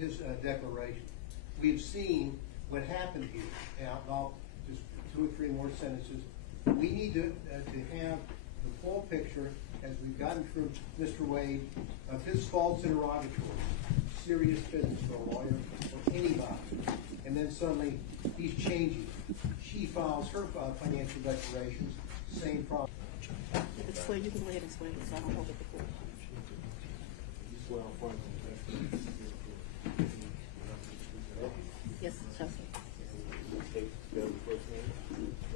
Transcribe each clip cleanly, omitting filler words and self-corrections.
his declaration. We've seen what happened here. Now, I'll just 2 or 3 more sentences. We need to have the full picture, as we've gotten from Mr. Wade, of his false interrogatories. Serious business for a lawyer or anybody. And then suddenly he's changing. She files her financial declarations. Same problem. You can swear, you can go ahead and swear, so I don't hold it before. Yes, Chelsea.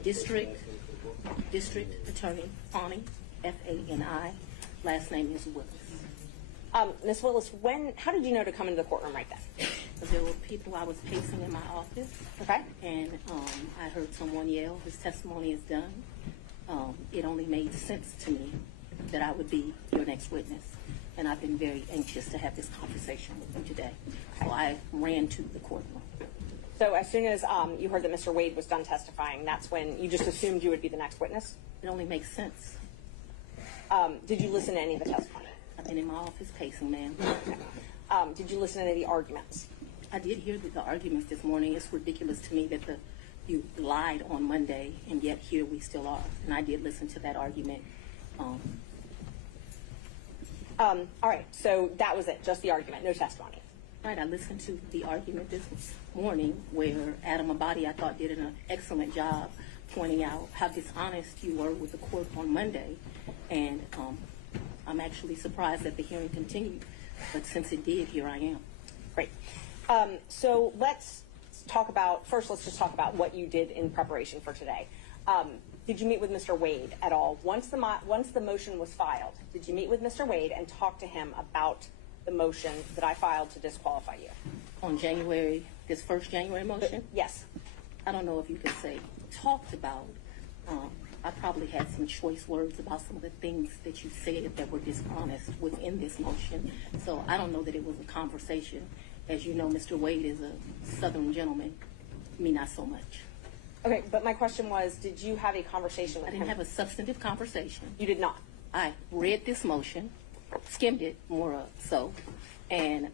District Attorney Fani, Fani. Last name is Willis. Ms. Willis, how did you know to come into the courtroom right then? There were people, I was pacing in my office. Okay. And I heard someone yell, "His testimony is done." It only made sense to me that I would be your next witness. And I've been very anxious to have this conversation with you today. So I ran to the courtroom. So as soon as you heard that Mr. Wade was done testifying, that's when you just assumed you would be the next witness? It only makes sense. Did you listen to any of the testimony? I've been in my office pacing, ma'am. Did you listen to any of the arguments? I did hear the arguments this morning. It's ridiculous to me that you lied on Monday, and yet here we still are. And I did listen to that argument. All right, so that was it, just the argument, no testimony. Right, I listened to the argument this morning where Adam Abadi, I thought, did an excellent job pointing out how dishonest you were with the court on Monday. And I'm actually surprised that the hearing continued. But since it did, here I am. Great. So let's just talk about what you did in preparation for today. Did you meet with Mr. Wade at all? Once the motion was filed, did you meet with Mr. Wade and talk to him about the motion that I filed to disqualify you? On this first January motion? Yes. I don't know if you could say talked about. I probably had some choice words about some of the things that you said that were dishonest within this motion. So I don't know that it was a conversation. As you know, Mr. Wade is a Southern gentleman. Me, not so much. Okay, but my question was, did you have a conversation with him? I didn't have a substantive conversation. You did not? I read this motion, skimmed it more so, and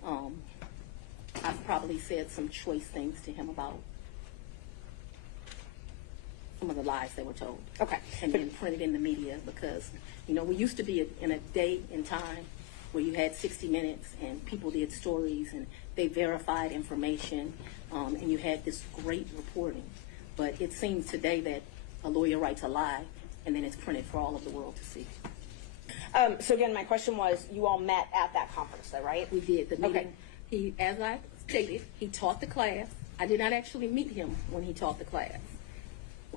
I've probably said some choice things to him about some of the lies they were told. Okay. And then printed in the media because, we used to be in a day and time where you had 60 Minutes and people did stories and they verified information and you had this great reporting. But it seems today that a lawyer writes a lie and then it's printed for all of the world to see. So again, my question was, you all met at that conference, though, right? We did. The meeting, Okay. as I stated, he taught the class. I did not actually meet him when he taught the class.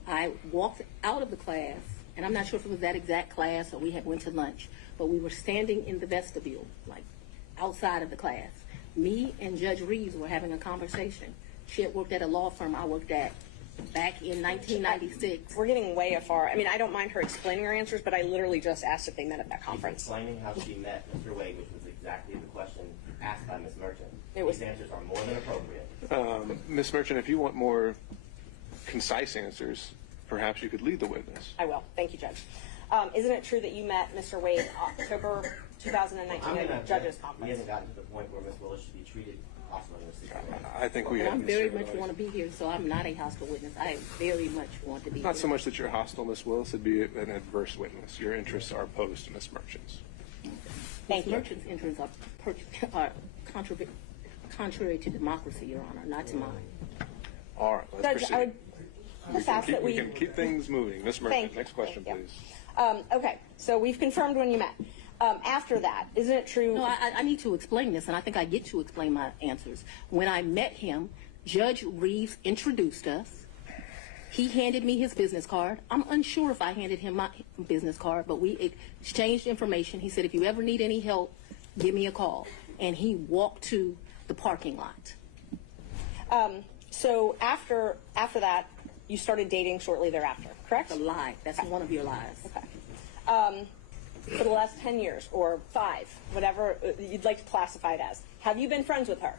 I walked out of the class, and I'm not sure if it was that exact class or we had went to lunch, but we were standing in the vestibule, like outside of the class. Me and Judge Reeves were having a conversation. She had worked at a law firm I worked at back in 1996. We're getting way afar. I mean, I don't mind her explaining her answers, but I literally just asked if they met at that conference. She's explaining how she met Mr. Wade, which was exactly the question asked by Ms. Merchant. These answers are more than appropriate. Ms. Merchant, if you want more concise answers, perhaps you could lead the witness. I will. Thank you, Judge. Isn't it true that you met Mr. Wade October 2019 at the judges' conference? He hasn't gotten to the point where Ms. Willis should be treated hostily in this situation. I think we Well, have. I very much want to be here, so I'm not a hostile witness. I very much want to be here. Not so much that you're hostile, Ms. Willis, it'd be an adverse witness. Your interests are opposed to Ms. Merchant's. Thank you. Merchant's interests are contrary to democracy, Your Honor, not to mine. All right, let's Judge, I proceed. would just ask that We can keep things moving. Ms. Thank Merchant, you. next question, Thank you. please. Okay, so we've confirmed when you met. After that, isn't it true? No, I need to explain this, and I think I get to explain my answers. When I met him, Judge Reeves introduced us. He handed me his business card. I'm unsure if I handed him my business card, but we exchanged information. He said, if you ever need any help, give me a call. And he walked to the parking lot. So after that, you started dating shortly thereafter, correct? That's a lie. That's one of your lies. Okay. For the last 10 years or 5, whatever you'd like to classify it as, have you been friends with her?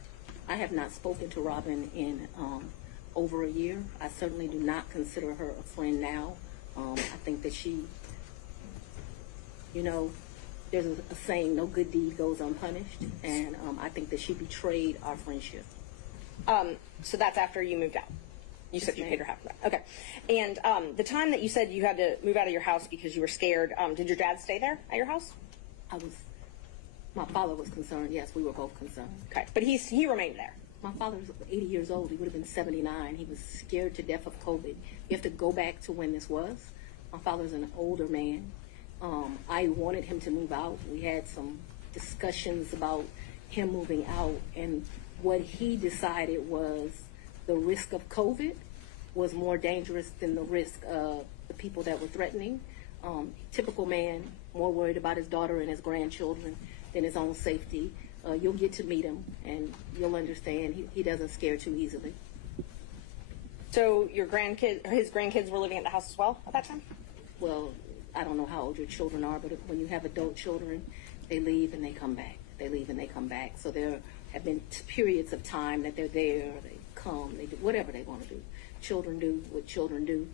I have not spoken to Robin in over a year. I certainly do not consider her a friend now. I think that she, there's a saying, no good deed goes unpunished, and I think that she betrayed our friendship. So that's after you moved out. You said you paid her half of that. Okay. And the time that you said you had to move out of your house because you were scared, did your dad stay there at your house? My father was concerned. Yes, we were both concerned. Okay. But he remained there. My father's 80 years old. He would have been 79. He was scared to death of COVID. You have to go back to when this was. My father's an older man. I wanted him to move out. We had some discussions about him moving out, and what he decided was the risk of COVID was more dangerous than the risk of the people that were threatening. Typical man, more worried about his daughter and his grandchildren than his own safety. You'll get to meet him, and you'll understand he doesn't scare too easily. So his grandkids were living at the house as well at that time? Well, I don't know how old your children are, but when you have adult children, they leave and they come back. They leave and they come back. So there have been periods of time that they're there, they come, they do whatever they want to do. Children do what children do.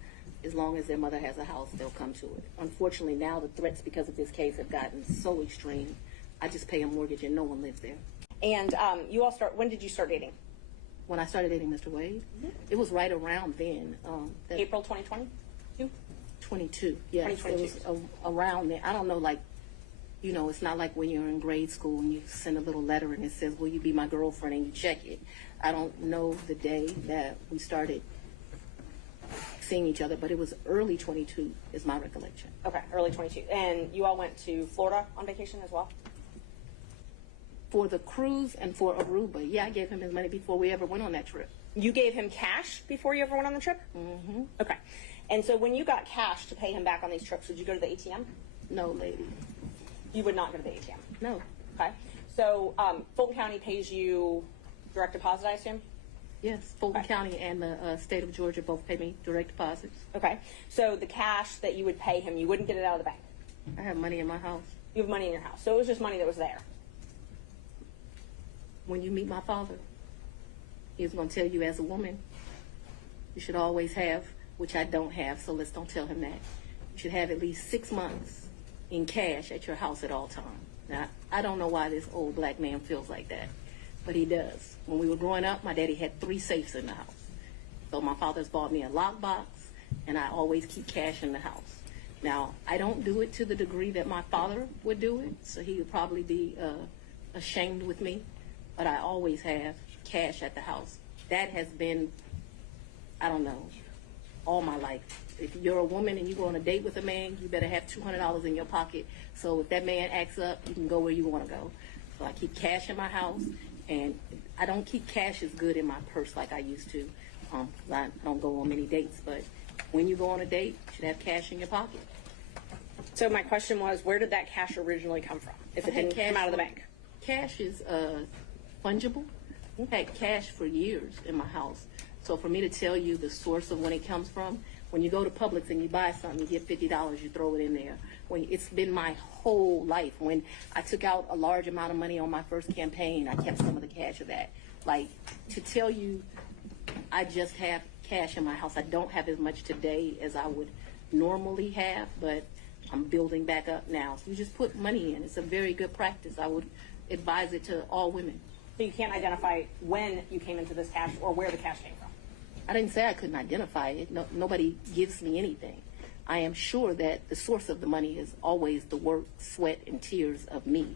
As long as their mother has a house, they'll come to it. Unfortunately, now the threats because of this case have gotten so extreme. I just pay a mortgage and no one lives there. And when did you start dating? When I started dating Mr. Wade, it was right around then. April 2022? 22, yes. 2022. It was around then. I don't know, it's not like when you're in grade school and you send a little letter and it says, will you be my girlfriend, and you check it. I don't know the day that we started seeing each other, but it was early 22 is my recollection. Okay, early 22. And you all went to Florida on vacation as well? For the cruise and for Aruba, yeah, I gave him his money before we ever went on that trip. You gave him cash before you ever went on the trip? Mm-hmm. Okay. And so when you got cash to pay him back on these trips, would you go to the ATM? No, lady. You would not go to the ATM? No. Okay. So Fulton County pays you direct deposit, I assume? Yes, Fulton Okay. County and the state of Georgia both pay me direct deposits. Okay. So the cash that you would pay him, you wouldn't get it out of the bank? I have money in my house. You have money in your house. So it was just money that was there? When you meet my father, he's going to tell you as a woman, you should always have, which I don't have, so let's don't tell him that. You should have at least 6 months in cash at your house at all times. Now, I don't know why this old black man feels like that, but he does. When we were growing up, my daddy had 3 safes in the house. So my father's bought me a lockbox, and I always keep cash in the house. Now, I don't do it to the degree that my father would do it, so he would probably be ashamed with me, but I always have cash at the house. That has been, I don't know, all my life. If you're a woman and you go on a date with a man, you better have $200 in your pocket. So if that man acts up, you can go where you want to go. So I keep cash in my house, and I don't keep cash as good in my purse like I used to. I don't go on many dates, but when you go on a date, you should have cash in your pocket. So my question was, where did that cash originally come from, if it didn't come out of the bank? Cash is fungible. I've had cash for years in my house. So for me to tell you the source of when it comes from, when you go to Publix and you buy something, you get $50, you throw it in there. It's been my whole life. When I took out a large amount of money on my first campaign, I kept some of the cash of that. To tell you, I just have cash in my house. I don't have as much today as I would normally have, but I'm building back up now. So you just put money in. It's a very good practice. I would advise it to all women. So you can't identify when you came into this cash or where the cash came from? I didn't say I couldn't identify it. No, nobody gives me anything. I am sure that the source of the money is always the work, sweat, and tears of me.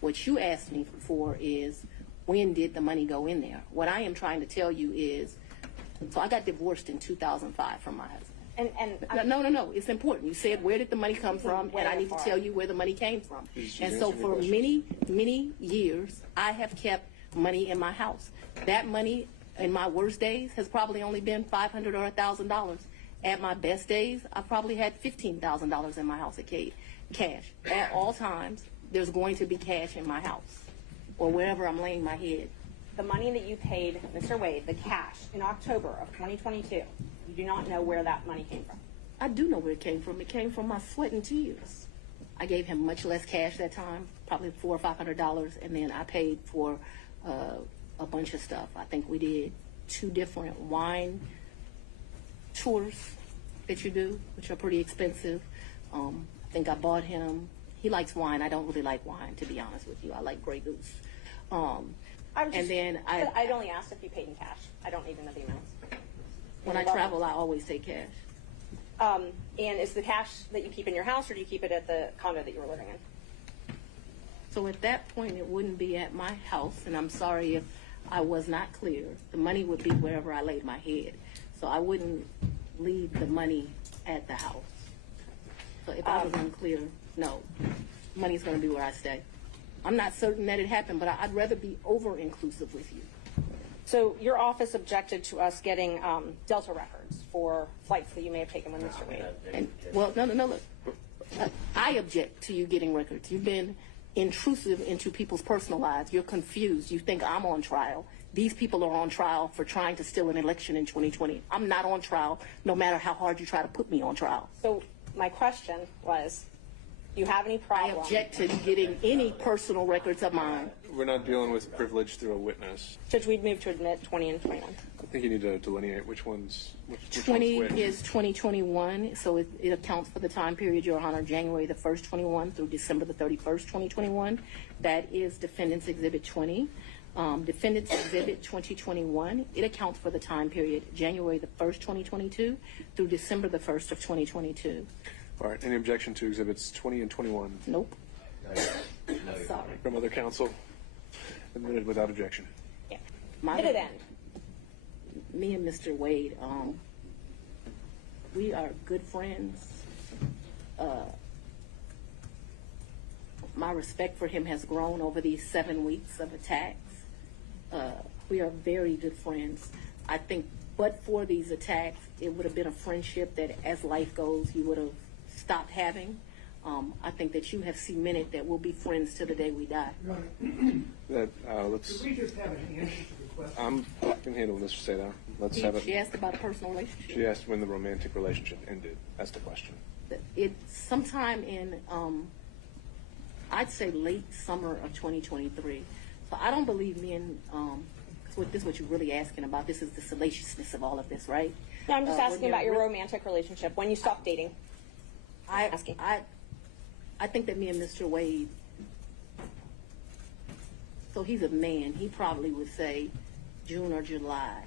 What you asked me for is, when did the money go in there? What I am trying to tell you is, so I got divorced in 2005 from my husband. No. It's important. You said, where did the money come from? And I need to tell you where the money came from. And so for many, many years, I have kept money in my house. That money in my worst days has probably only been $500 or $1,000. At my best days, I probably had $15,000 in my house at cash. At all times, there's going to be cash in my house or wherever I'm laying my head. The money that you paid Mr. Wade, the cash, in October of 2022, you do not know where that money came from? I do know where it came from. It came from my sweat and tears. I gave him much less cash that time, probably $400 or $500, and then I paid for a bunch of stuff. I think we did 2 different wine tours that you do, which are pretty expensive. I think I bought him he likes wine. I don't really like wine, to be honest with you. I like Grey Goose. I'd only asked if you paid in cash. I don't even know the amounts. When I travel, I always take cash. And is the cash that you keep in your house, or do you keep it at the condo that you were living in? So at that point, it wouldn't be at my house, and I'm sorry if I was not clear. The money would be wherever I laid my head. So I wouldn't leave the money at the house. So if I was unclear, no. Money's going to be where I stay. I'm not certain that it happened, but I'd rather be over-inclusive with you. So your office objected to us getting Delta records for flights that you may have taken with Mr. Wade. And, well, no, look. I object to you getting records. You've been intrusive into people's personal lives. You're confused. You think I'm on trial. These people are on trial for trying to steal an election in 2020. I'm not on trial, no matter how hard you try to put me on trial. So my question was, do you have any I problem? object to getting any personal records of mine. We're not dealing with privilege through a witness. Judge, we'd move to admit 20 and 21. I think you need to delineate which one's which 20 one's which. is 2021, so it accounts for the time period, Your Honor, January the 1st, 21 through December the 31st, 2021. That is Defendant's Exhibit 20. Defendant's Exhibit 2021, it accounts for the time period January the 1st, 2022 through December the 1st of 2022. All right. Any objection to Exhibits 20 and 21 Nope. Sorry. from other counsel? Admitted without objection. Yeah. My- Did it end? Me and Mr. Wade, we are good friends. My respect for him has grown over these 7 weeks of attacks. We are very good friends. I think, but for these attacks, it would have been a friendship that, as life goes, you would have stopped having. I think that you have cemented that we'll be friends till the day we die. Let's. Could we just have an answer to the question? I can handle Mr. Seda. Let's have it. She asked about a personal relationship. She asked when the romantic relationship ended. That's the question. It's sometime in, I'd say late summer of 2023. So I don't believe me in, this is what you're really asking about. This is the salaciousness of all of this, right? No, I'm just When asking you're about your re- romantic relationship, when you stopped dating. Asking. I think that me and Mr. Wade, so he's a man, he probably would say June or July.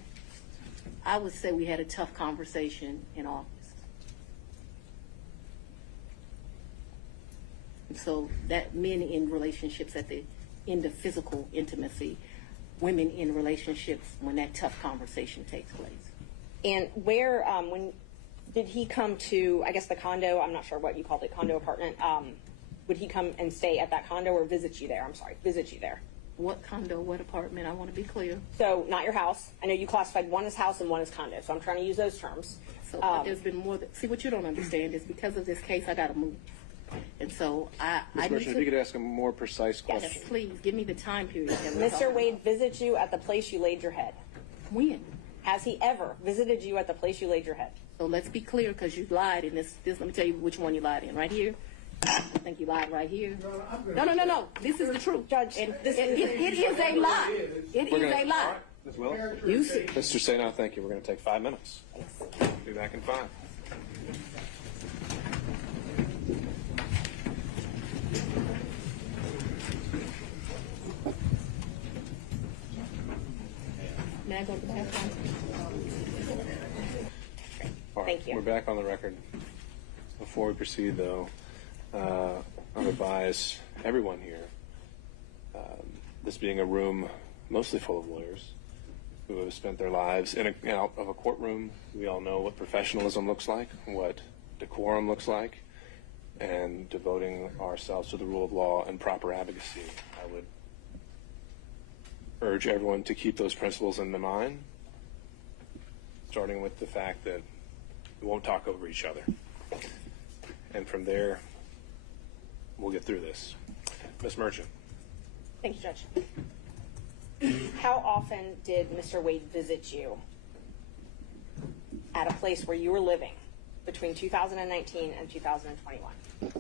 I would say we had a tough conversation in August. And so that men in relationships at the end of physical intimacy, women in relationships when that tough conversation takes place. And where, when did he come to, I guess, the condo? I'm not sure what you called it, condo apartment. Would he come and stay at that condo or visit you there? I'm sorry, visit you there. What condo, what apartment? I want to be clear. So not your house. I know you classified one as house and one as condo, so I'm trying to use those terms. So but there's been more. See, what you don't understand is because of this case, I got to move. And so I Ms. need Merchant, if you could ask a more precise question. Yes, please, give me the time period. that we're Mr. talking Wade about. visited you at the place you laid your head. When? Has he ever visited you at the place you laid your head? So let's be clear, because you lied in this. Let me tell you which one you lied in. Right here. I think you lied right here. No. This is the truth, Judge, And this it is a lie. It is a lie. Ms. Willis? You see. Mr. Seda, thank you. We're going to take 5 minutes. Be back in 5. May I go to the bathroom? All right, Thank you. We're back on the record. Before we proceed, though, I'll advise everyone here, this being a room mostly full of lawyers who have spent their lives in and out of a courtroom. We all know what professionalism looks like, what decorum looks like, and devoting ourselves to the rule of law and proper advocacy. I would urge everyone to keep those principles in mind, starting with the fact that we won't talk over each other. And from there, we'll get through this. Ms. Merchant. Thank you, Judge. How often did Mr. Wade visit you at a place where you were living between 2019 and 2021?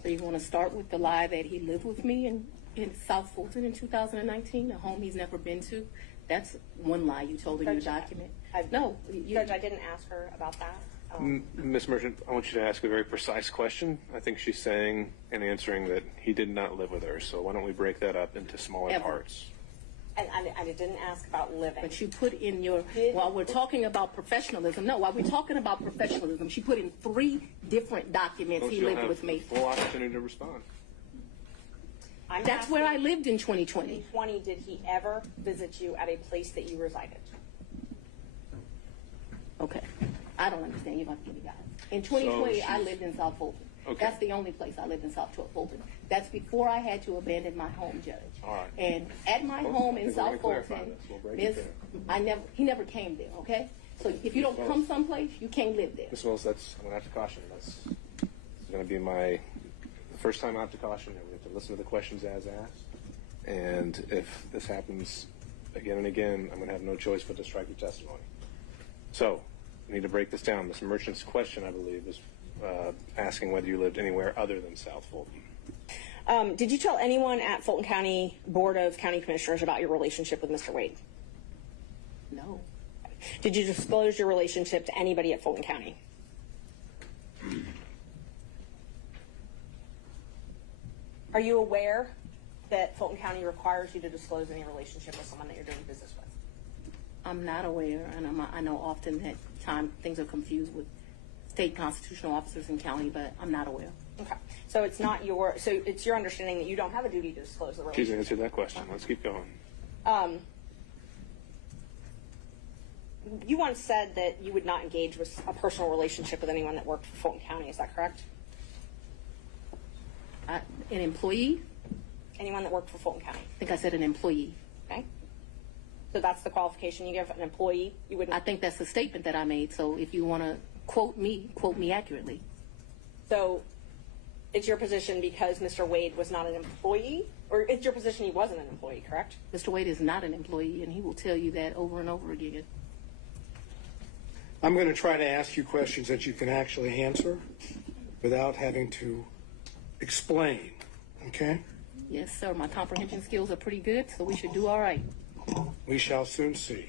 So you want to start with the lie that he lived with me in South Fulton in 2019, a home he's never been to? That's one lie you told in your Judge, document. I No, you, Judge, I didn't ask her about that. Ms. Merchant, I want you to ask a very precise question. I think she's saying and answering that he did not live with her. So why don't we break that up into smaller Ever. parts? And I didn't ask about living. But you put in your, while we're talking about professionalism, no, while we're talking about professionalism, she put in 3 different documents Don't he you lived have with me. full opportunity to respond? I'm That's where I asking, lived in 2020. in 2020, did he ever visit you at a place that you resided? Okay. I don't understand. You're going to give me guys. In 2020, I she's- lived in South Fulton. Okay. That's the only place I lived in South Fulton. That's before I had to abandon my home, Judge. All right. And at my Well, home I in think we're South gonna clarify Fulton, this. We'll break it he never came there, okay? So if you don't Well- come someplace, you can't live there. Ms. Willis, I'm going to have to caution. That's going to be the first time I have to caution. We have to listen to the questions as asked. And if this happens again and again, I'm going to have no choice but to strike your testimony. So, we need to break this down. Ms. Merchant's question, I believe, is asking whether you lived anywhere other than South Fulton. Did you tell anyone at Fulton County Board of County Commissioners about your relationship with Mr. Wade? No. Did you disclose your relationship to anybody at Fulton County? Are you aware that Fulton County requires you to disclose any relationship with someone that you're doing business with? I'm not aware, and I know often that things are confused with state constitutional officers in county, but I'm not aware. Okay. So it's your understanding that you don't have a duty to disclose the She's relationship? answered that question. Let's keep going. You once said that you would not engage with a personal relationship with anyone that worked for Fulton County. Is that correct? An employee? Anyone that worked for Fulton County. I think I said an employee. Okay. So that's the qualification you give an employee. You wouldn't. I think that's a statement that I made. So if you want to quote me accurately. So it's your position because Mr. Wade was not an employee, or it's your position he wasn't an employee, correct? Mr. Wade is not an employee, and he will tell you that over and over again. I'm going to try to ask you questions that you can actually answer without having to explain, okay? Yes, sir. My comprehension skills are pretty good, so we should do all right. We shall soon see.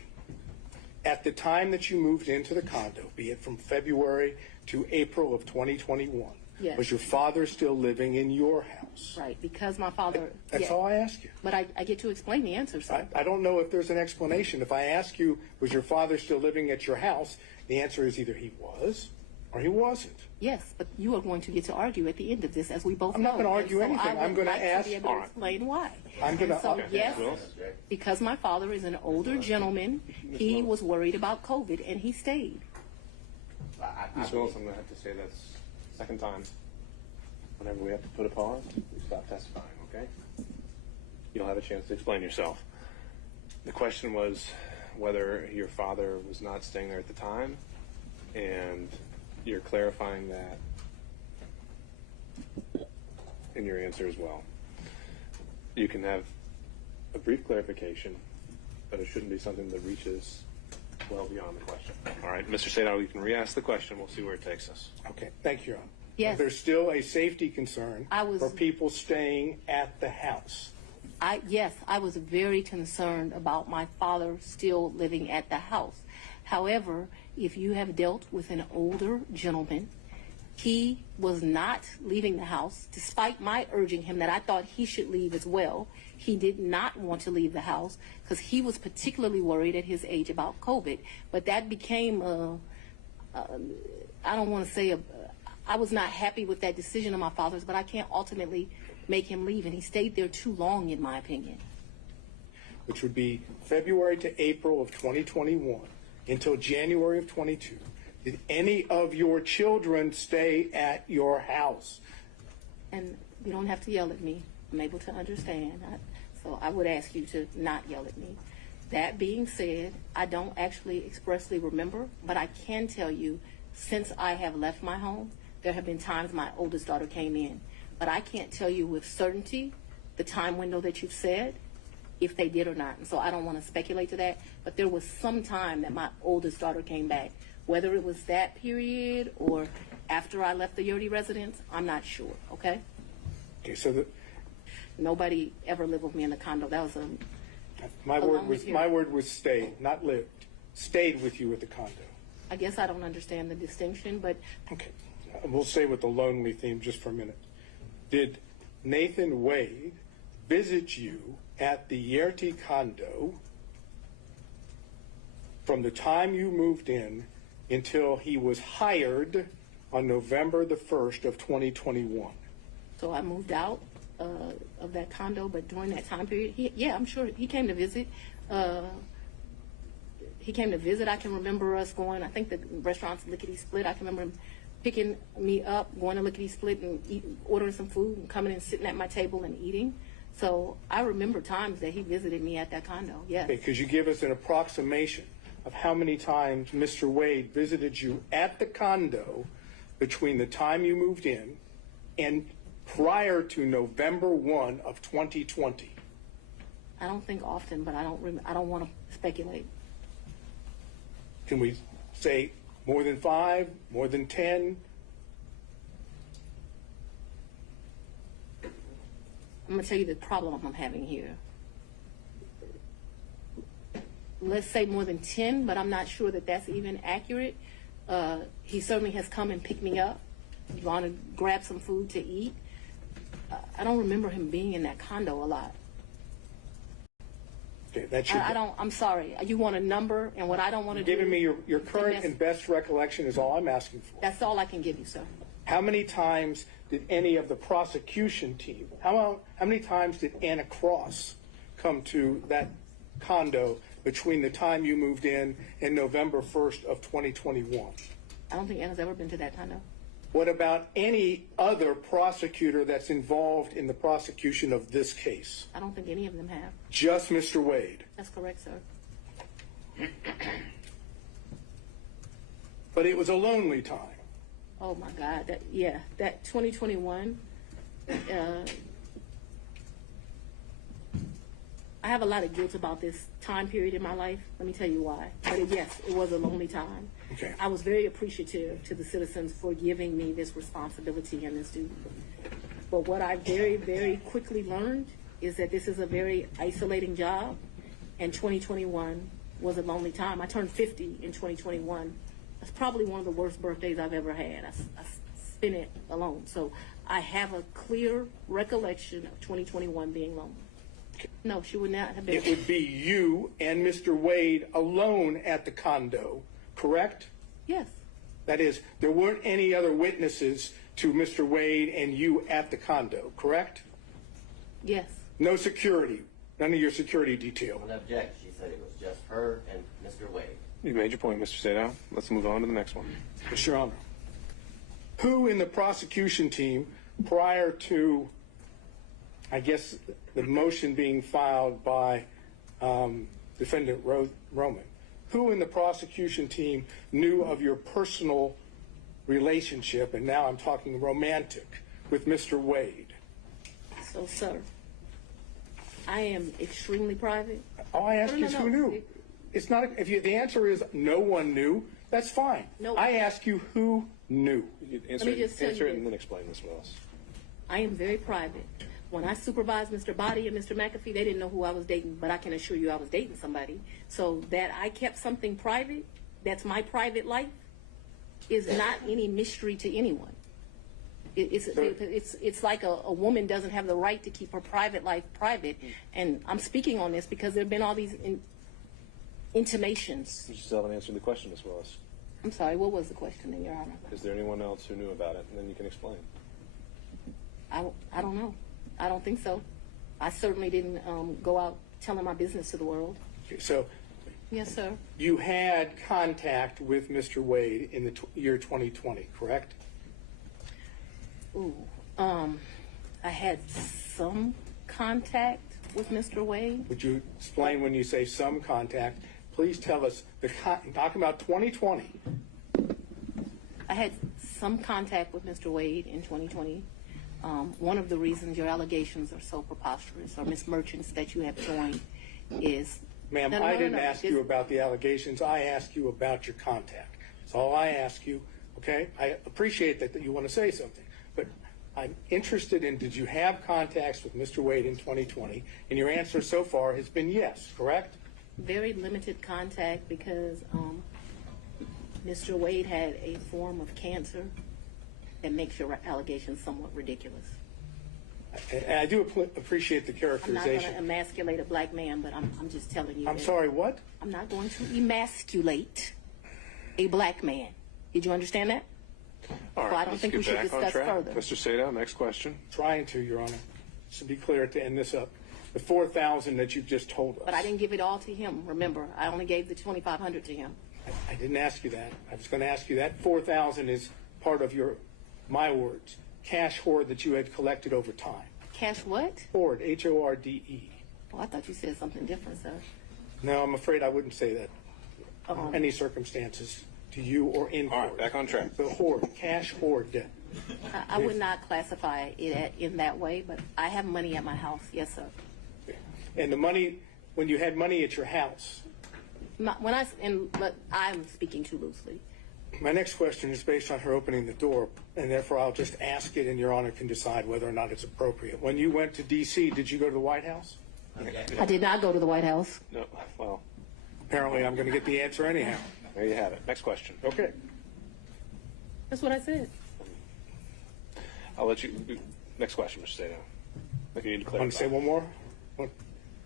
At the time that you moved into the condo, be it from February to April of 2021, Yes. was your father still living in your house? Right, because my father... That's yes. all I ask you. But I get to explain the answer, sir. I don't know if there's an explanation. If I ask you, was your father still living at your house, the answer is either he was or he wasn't. Yes, but you are going to get to argue at the end of this, as we both I'm know. not going to argue And so anything. I I'm would going to like ask. be able to explain why. I'm going And so, to. yes, Willis? because my father is an older gentleman, he was worried about COVID, and he stayed. Ms. Willis, I'm going to have to say that's second time. Whenever we have to put a pause, we stop testifying, okay? You'll have a chance to explain yourself. The question was whether your father was not staying there at the time, and you're clarifying that in your answer as well. You can have a brief clarification, but it shouldn't be something that reaches well beyond the question. All right, Mr. Sadao, you can re-ask the question. We'll see where it takes us. Okay, thank you, Your Honor. Yes. There's still a safety concern I was- for people staying at the house. Yes, I was very concerned about my father still living at the house. However, if you have dealt with an older gentleman, he was not leaving the house, despite my urging him that I thought he should leave as well. He did not want to leave the house because he was particularly worried at his age about COVID. But that became I don't want to say I was not happy with that decision of my father's, but I can't ultimately make him leave, and he stayed there too long, in my opinion. Which would be February to April of 2021 until January of 22. Did any of your children stay at your house? And you don't have to yell at me. I'm able to understand. So I would ask you to not yell at me. That being said, I don't actually expressly remember, but I can tell you, since I have left my home, there have been times my oldest daughter came in. But I can't tell you with certainty the time window that you've said, if they did or not. And so I don't want to speculate to that. But there was some time that my oldest daughter came back. Whether it was that period or after I left the Yurdi residence, I'm not sure, okay? Okay, so Nobody ever lived with me in the condo. That was my Along word with was you. my word was stayed, not lived. Stayed with you at the condo. I guess I don't understand the distinction, but Okay, we'll stay with the lonely theme just for a minute. Did Nathan Wade visit you at the Yerty condo from the time you moved in until he was hired on November the 1st of 2021? so I moved out of that condo, but during that time period, I'm sure he came to visit. He came to visit. I can remember us going, I think the restaurant's Lickety Split. I can remember him picking me up, going to Lickety Split and ordering some food and coming and sitting at my table and eating. So I remember times that he visited me at that condo, yes. Okay, could you give us an approximation of how many times Mr. Wade visited you at the condo between the time you moved in and prior to November 1 of 2020? I don't think often, but I don't want to speculate. Can we say more than 5, more than 10? I'm going to tell you the problem I'm having here. Let's say more than 10, but I'm not sure that that's even accurate. He certainly has come and picked me up, gone to grab some food to eat. I don't remember him being in that condo a lot. Okay, that's your. I'm sorry. You want a number, and what I don't want to do. Giving me your current and best recollection is all I'm asking for. That's all I can give you, sir. How many times did any of the prosecution team, how many times did Anna Cross come to that condo between the time you moved in and November 1st of 2021? I don't think Anna's ever been to that condo. What about any other prosecutor that's involved in the prosecution of this case? I don't think any of them have. Just Mr. Wade. That's correct, sir. But it was a lonely time. Oh my God, that 2021, I have a lot of guilt about this time period in my life. Let me tell you why. But yes, it was a lonely time. Okay. I was very appreciative to the citizens for giving me this responsibility and this duty. But what I very, very quickly learned is that this is a very isolating job, and 2021 was a lonely time. I turned 50 in 2021. That's probably one of the worst birthdays I've ever had. I spent it alone. So I have a clear recollection of 2021 being lonely. No, she would not have been. It would be you and Mr. Wade alone at the condo, correct? Yes. That is, there weren't any other witnesses to Mr. Wade and you at the condo, correct? Yes. No security, none of your security detail. I would object. She said it was just her and Mr. Wade. You made your point, Mr. Sadow. Let's move on to the next one. Your Honor, who in the prosecution team prior to, I guess, the motion being filed by Defendant Roman, who in the prosecution team knew of your personal relationship, and now I'm talking romantic, with Mr. Wade? So, sir, I am extremely private. All I ask No, you is no, who no. knew. It's not. If the answer is no one knew, that's fine. No. I ask you who knew. You answer, me just tell answer you it and this. then explain this, Willis. I am very private. When I supervised Mr. Body and Mr. McAfee, they didn't know who I was dating, but I can assure you I was dating somebody. So that I kept something private, that's my private life, is not any mystery to anyone. It's like a woman doesn't have the right to keep her private life private. And I'm speaking on this because there have been all these intimations. You still haven't answered the question, Ms. Willis. I'm sorry, what was the question, then, Your Honor? Is there anyone else who knew about it? And then you can explain. I don't know. I don't think so. I certainly didn't go out telling my business to the world. Okay, so Yes, sir. you had contact with Mr. Wade in the year 2020, correct? Ooh, I had some contact with Mr. Wade. Would you explain when you say some contact? Please tell us, talking about 2020. I had some contact with Mr. Wade in 2020. One of the reasons your allegations are so preposterous, or Ms. Merchants that you have joined, is... Ma'am, No, I didn't no. ask you about the allegations. I asked you about your contact. That's all I ask you, okay? I appreciate that you want to say something, but I'm interested in, did you have contacts with Mr. Wade in 2020? And your answer so far has been yes, correct? Very limited contact because Mr. Wade had a form of cancer that makes your allegations somewhat ridiculous. And I do appreciate the I'm not going to characterization. emasculate a black man, but I'm just telling you. I'm that sorry, what? I'm not going to emasculate a black man. Did you understand that? All right, Well, I don't let's think get we should back on discuss track. further. Mr. Sato, next question. Trying to, Your Honor. Just to be clear, to end this up. The 4,000 that you've just told us. But I didn't give it all to him. Remember, I only gave the 2,500 to him. I didn't ask you that. I was going to ask you that 4,000 is part of your, my words, cash hoard that you had collected over time. Cash what? Hoard, H-O-R-D-E. Oh, I thought you said something different, sir. No, I'm afraid I wouldn't say that. Um, Any circumstances to you or in All court. right, back on track. The hoard, cash hoard. I would not classify it in that way, but I have money at my house. Yes, sir. And the money, when you had money at your house. But I'm speaking too loosely. My next question is based on her opening the door, and therefore I'll just ask it, and Your Honor can decide whether or not it's appropriate. When you went to D.C., did you go to the White House? I did not go to the White House. No, well, Apparently, I'm going to get the answer anyhow. there you have it. Next question. Okay. That's what I said. I'll let you. Next question, Mr. Sato. I think you need to Want to clarify. say one more?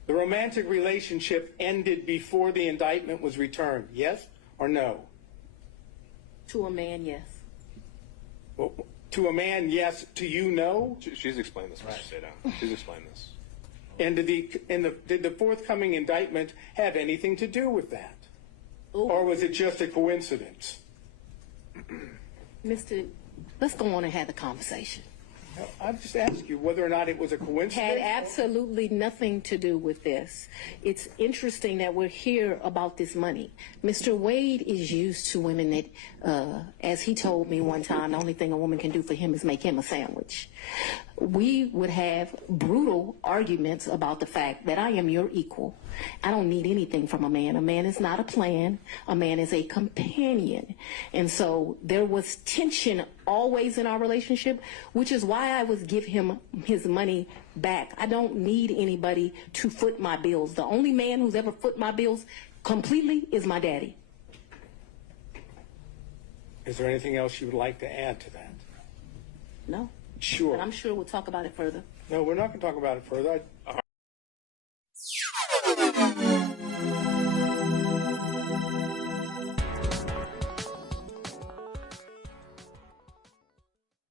The romantic relationship ended before the indictment was returned, yes or no? To a man, yes. Well, to a man, yes. To you, no? She's explained this, Mr. Sato. She's explained this. And did the forthcoming indictment have anything to do with that? Ooh. Or was it just a coincidence? Let's go on and have the conversation. I've just asked you whether or not it was a coincidence. Had absolutely nothing to do with this. It's interesting that we're here about this money. Mr. Wade is used to women that, as he told me one time, the only thing a woman can do for him is make him a sandwich. We would have brutal arguments about the fact that I am your equal. I don't need anything from a man. A man is not a plan. A man is a companion. And so there was tension always in our relationship, which is why I would give him his money back. I don't need anybody to foot my bills. The only man who's ever foot my bills completely is my daddy. Is there anything else you would like to add to that? No. Sure. But I'm sure we'll talk about it further. No, we're not going to talk about it further.